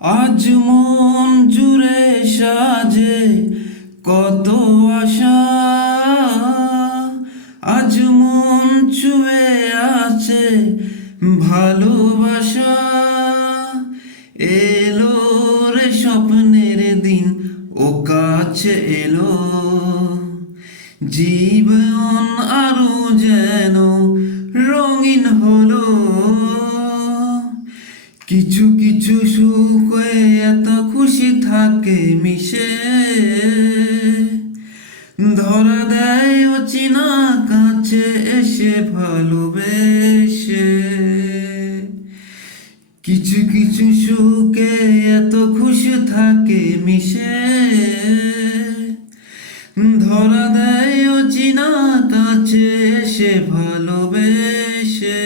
আজ মন জুড়ে সাজে কত আশা, আজ মন ছুঁয়ে আছে ভালোবাসা। এলো রে স্বপ্নের দিন, ও কাছে এলো, জীবন আরো যেন রঙিন হলো। কিছু কিছু সুখে এত খুশি থাকে মিশে, ধরা দেয় অচিনা কাছে এসে ভালোবেসে। কিছু কিছু সুখে এত খুশি থাকে মিশে, ধরা দেয় অচিনা কাছে এসে ভালোবেসে।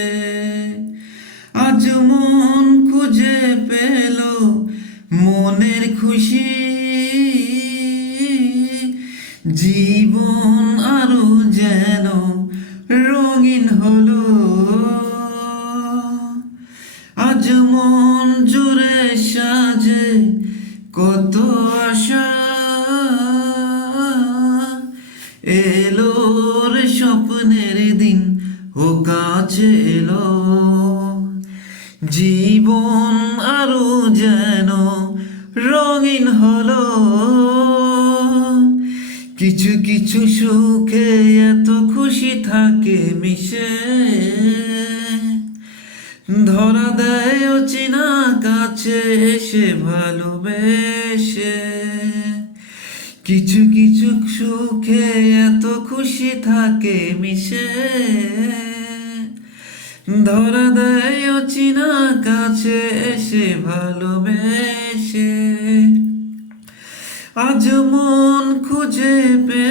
আজ মন খুঁজে পেল মনের খুশি, জীবন আরো যেন রঙিন হলো। আজ মন জুড়ে সাজে কত আশা, এলো রে স্বপ্নের দিন, ও কাছে এলো, জীবন আরো যেন রঙিন হলো। কিছু কিছু সুখে এত খুশি থাকে মিশে, ধরা দেয় অচিনা কাছে এসে ভালোবেসে। কিছু কিছু সুখে এত খুশি থাকে মিশে, ধরা দেয় অচিনা কাছে এসে ভালোবেসে। আজ মন খুঁজে পে